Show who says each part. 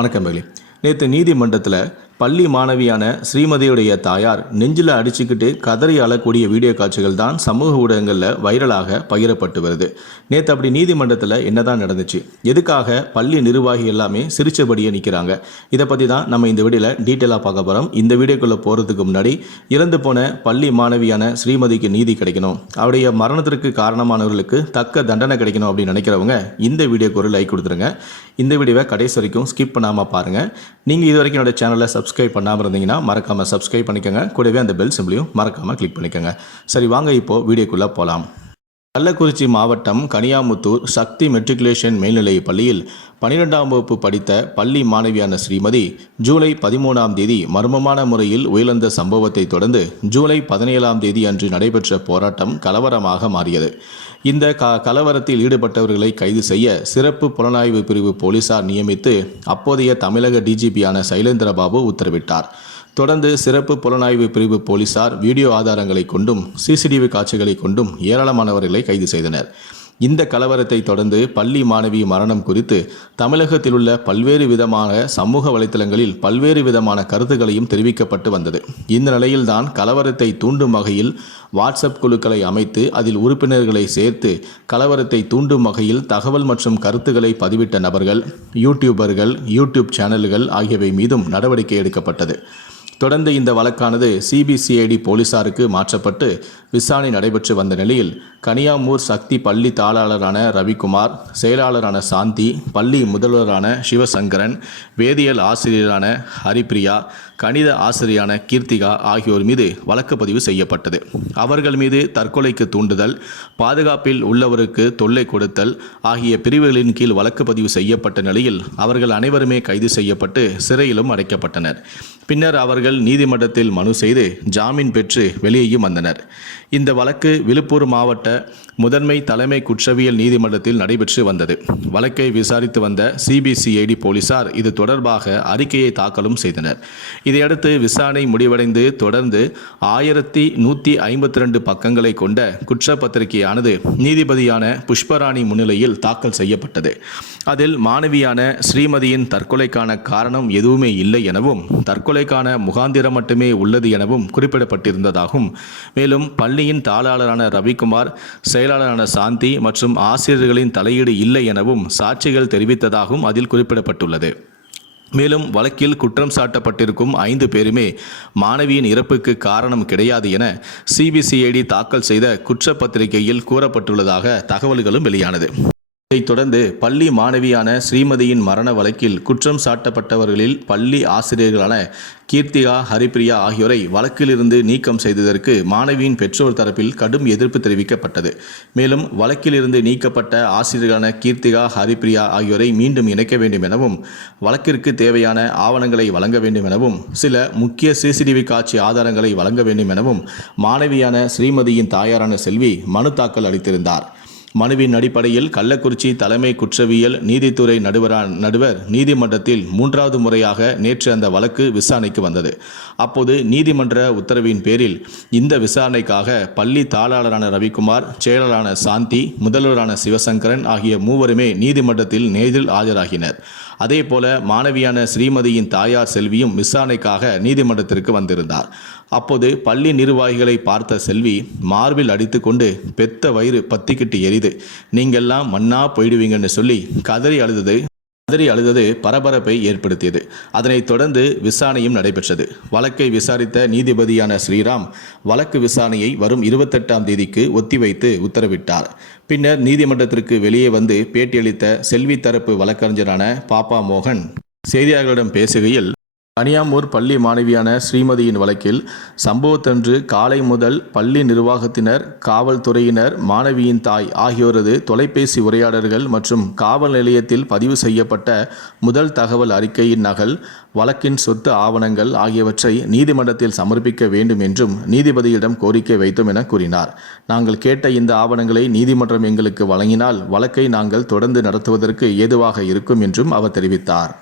Speaker 1: வணக்கம் நேற்று நீதிமன்றத்தில் பள்ளி மாணவியான ஸ்ரீமதியுடைய தாயார் நெஞ்சில் அடிச்சுக்கிட்டு கதறி அழக்கூடிய வீடியோ காட்சிகள் தான் சமூக ஊடகங்களில் வைரலாக பகிரப்பட்டு வருது. நேற்று அப்படி நீதிமன்றத்தில் என்னதான் நடந்துச்சு? எதுக்காக பள்ளி நிர்வாகி எல்லாமே சிரிச்சபடியே நிற்கிறாங்க இதை பற்றி தான் நம்ம இந்த வீடியோவில் டீட்டெயிலாக பார்க்க போகிறோம் இந்த வீடியோக்குள்ளே போகிறதுக்கு முன்னாடி இறந்து போன பள்ளி மாணவியான ஸ்ரீமதிக்கு நீதி கிடைக்கணும். அவருடைய மரணத்திற்கு காரணமானவர்களுக்கு தக்க தண்டனை கிடைக்கணும் அப்படின்னு நினைக்கிறவங்க இந்த வீடியோக்கு ஒரு லைக் கொடுத்துருங்க. இந்த வீடியோவை கடைசி வரைக்கும் ஸ்கிப் பண்ணாமல் பாருங்கள் நீங்கள் இது வரைக்கும் என்னோட சேனலை சப்ஸ்கிரைப் பண்ணாமல் இருந்தீங்கன்னா மறக்காமல் சப்ஸ்கிரைப் பண்ணிக்கோங்க. கூடவே அந்த பெல் சிம்பிளையும் மறக்காமல் கிளிக் பண்ணிக்கோங்க. சரி வாங்க இப்போது வீடியோக்குள்ளே போகலாம் கள்ளக்குறிச்சி மாவட்டம் கனியாமுத்தூர் சக்தி மெட்ரிகுலேஷன் மேல்நிலைப் பள்ளியில் பனிரெண்டாம் வகுப்பு படித்த பள்ளி மாணவியான ஸ்ரீமதி ஜூலை பதிமூணாம் தேதி மர்மமான முறையில் உயிரிழந்த சம்பவத்தை தொடர்ந்து ஜூலை பதினேழாம் தேதி அன்று நடைபெற்ற போராட்டம் கலவரமாக மாறியது. இந்த க கலவரத்தில் ஈடுபட்டவர்களை கைது செய்ய சிறப்பு புலனாய்வு பிரிவு போலீசார் நியமித்து அப்போதைய தமிழக டிஜிபியான சைலேந்திரபாபு உத்தரவிட்டார். தொடர்ந்து சிறப்பு புலனாய்வு பிரிவு போலீசார் வீடியோ ஆதாரங்களை கொண்டும் சிசிடிவி காட்சிகளை கொண்டும் ஏராளமானவர்களை கைது செய்தனர். இந்த கலவரத்தை தொடர்ந்து பள்ளி மாணவி மரணம் குறித்து தமிழகத்தில் உள்ள பல்வேறு விதமான சமூக வலைதளங்களில் பல்வேறு விதமான கருத்துக்களையும் தெரிவிக்கப்பட்டு வந்தது. இந்த நிலையில்தான் கலவரத்தை தூண்டும் வகையில் வாட்ஸ்அப் குழுக்களை அமைத்து அதில் உறுப்பினர்களை சேர்த்து கலவரத்தை தூண்டும் வகையில் தகவல் மற்றும் கருத்துக்களை பதிவிட்ட நபர்கள் யூடியூபர்கள் யூடியூப் சேனல்கள் ஆகியவை மீதும் நடவடிக்கை எடுக்கப்பட்டது. தொடர்ந்து இந்த வழக்கானது சிபிசிஐடி போலீசாருக்கு மாற்றப்பட்டு விசாரணை நடைபெற்று வந்த நிலையில் கனியாமூர் சக்தி பள்ளி தாளாளரான ரவிக்குமார் செயலாளரான சாந்தி பள்ளி முதல்வரான சிவசங்கரன் வேதியியல் ஆசிரியரான ஹரிப்ரியா கணித ஆசிரியரான கீர்த்திகா ஆகியோர் மீது வழக்கு பதிவு செய்யப்பட்டது. அவர்கள் மீது தற்கொலைக்கு தூண்டுதல் பாதுகாப்பில் உள்ளவருக்கு தொல்லை கொடுத்தல் ஆகிய பிரிவுகளின் கீழ் வழக்கு பதிவு செய்யப்பட்ட நிலையில் அவர்கள் அனைவருமே கைது செய்யப்பட்டு சிறையிலும் அடைக்கப்பட்டனர். பின்னர் அவர்கள் நீதிமன்றத்தில் மனு செய்து ஜாமீன் பெற்று வெளியேயும் வந்தனர். இந்த வழக்கு விழுப்புரம் மாவட்ட முதன்மை தலைமை குற்றவியல் நீதிமன்றத்தில் நடைபெற்று வந்தது. வழக்கை விசாரித்து வந்த சிபிசிஐடி போலீசார் இது தொடர்பாக அறிக்கையை தாக்கலும் செய்தனர். இதையடுத்து விசாரணை முடிவடைந்து தொடர்ந்து ஆயிரத்தி நூற்றி ஐம்பத்தி ரெண்டு பக்கங்களை கொண்ட குற்றப்பத்திரிகையானது நீதிபதியான புஷ்பராணி முன்னிலையில் தாக்கல் செய்யப்பட்டது. அதில் மாணவியான ஸ்ரீமதியின் தற்கொலைக்கான காரணம் எதுவுமே இல்லை எனவும் தற்கொலை தற்கொலைக்கான முகாந்திரம் மட்டுமே உள்ளது எனவும் குறிப்பிடப்பட்டிருந்ததாகவும் மேலும் பள்ளியின் தாளாளரான ரவிக்குமார் செயலாளரான சாந்தி மற்றும் ஆசிரியர்களின் தலையீடு இல்லை எனவும் சாட்சிகள் தெரிவித்ததாகவும் அதில் குறிப்பிடப்பட்டுள்ளது. மேலும் வழக்கில் குற்றம் சாட்டப்பட்டிருக்கும் ஐந்து பேருமே மாணவியின் இறப்புக்கு காரணம் கிடையாது என சிபிசிஐடி தாக்கல் செய்த குற்றப்பத்திரிகையில் கூறப்பட்டுள்ளதாக தகவல்களும் வெளியானது. இதைத் தொடர்ந்து பள்ளி மாணவியான ஸ்ரீமதியின் மரண வழக்கில் குற்றம் சாட்டப்பட்டவர்களில் பள்ளி ஆசிரியர்களான கீர்த்திகா ஹரிப்பிரியா ஆகியோரை வழக்கிலிருந்து நீக்கம் செய்ததற்கு மாணவியின் பெற்றோர் தரப்பில் கடும் எதிர்ப்பு தெரிவிக்கப்பட்டது. மேலும் வழக்கிலிருந்து நீக்கப்பட்ட ஆசிரியர்களான கீர்த்திகா ஹரிப்பிரியா ஆகியோரை மீண்டும் இணைக்க வேண்டும் எனவும் வழக்கிற்கு தேவையான ஆவணங்களை வழங்க வேண்டும் எனவும் சில முக்கிய சிசிடிவி காட்சி ஆதாரங்களை வழங்க வேண்டும் எனவும் மாணவியான ஸ்ரீமதியின் தாயாரான செல்வி மனு தாக்கல் அளித்திருந்தார். மனுவின் அடிப்படையில் கள்ளக்குறிச்சி தலைமை குற்றவியல் நீதித்துறை நடுவரான் நடுவர் நீதிமன்றத்தில் மூன்றாவது முறையாக நேற்று அந்த வழக்கு விசாரணைக்கு வந்தது. அப்போது நீதிமன்ற உத்தரவின் பேரில் இந்த விசாரணைக்காக பள்ளி தாளாளரான ரவிக்குமார் செயலாளரான சாந்தி முதல்வரான சிவசங்கரன் ஆகிய மூவருமே நீதிமன்றத்தில் நேரில் ஆஜராகினர். அதேபோல மாணவியான ஸ்ரீமதியின் தாயார் செல்வியும் விசாரணைக்காக நீதிமன்றத்திற்கு வந்திருந்தார். அப்போது பள்ளி நிர்வாகிகளை பார்த்த செல்வி மார்பில் அடித்துக்கொண்டு பெத்த வயிறு பத்திக்கிட்டு எரிது. நீங்கெல்லாம் மண்ணா போயிடுவீங்கன்னு சொல்லி கதறி அழுதது கதறி அழுதது பரபரப்பை ஏற்படுத்தியது. அதனைத் தொடர்ந்து விசாரணையும் நடைபெற்றது. வழக்கை விசாரித்த நீதிபதியான ஸ்ரீராம் வழக்கு விசாரணையை வரும் இருபத்தெட்டாம் தேதிக்கு ஒத்திவைத்து உத்தரவிட்டார். பின்னர் நீதிமன்றத்திற்கு வெளியே வந்து பேட்டியளித்த செல்வி தரப்பு வழக்கறிஞரான பாப்பா மோகன் செய்தியாளர்களிடம் பேசுகையில் கனியாமூர் பள்ளி மாணவியான ஸ்ரீமதியின் வழக்கில் சம்பவத்தன்று காலை முதல் பள்ளி நிர்வாகத்தினர் காவல்துறையினர் மாணவியின் தாய் ஆகியோரது தொலைபேசி உரையாடல்கள் மற்றும் காவல் நிலையத்தில் பதிவு செய்யப்பட்ட முதல் தகவல் அறிக்கையின் நகல் வழக்கின் சொத்து ஆவணங்கள் ஆகியவற்றை நீதிமன்றத்தில் சமர்ப்பிக்க வேண்டும் என்றும் நீதிபதியிடம் கோரிக்கை வைத்தோம் என கூறினார். நாங்கள் கேட்ட இந்த ஆவணங்களை நீதிமன்றம் எங்களுக்கு வழங்கினால் வழக்கை நாங்கள் தொடர்ந்து நடத்துவதற்கு ஏதுவாக இருக்கும் என்றும் அவர் தெரிவித்தார்.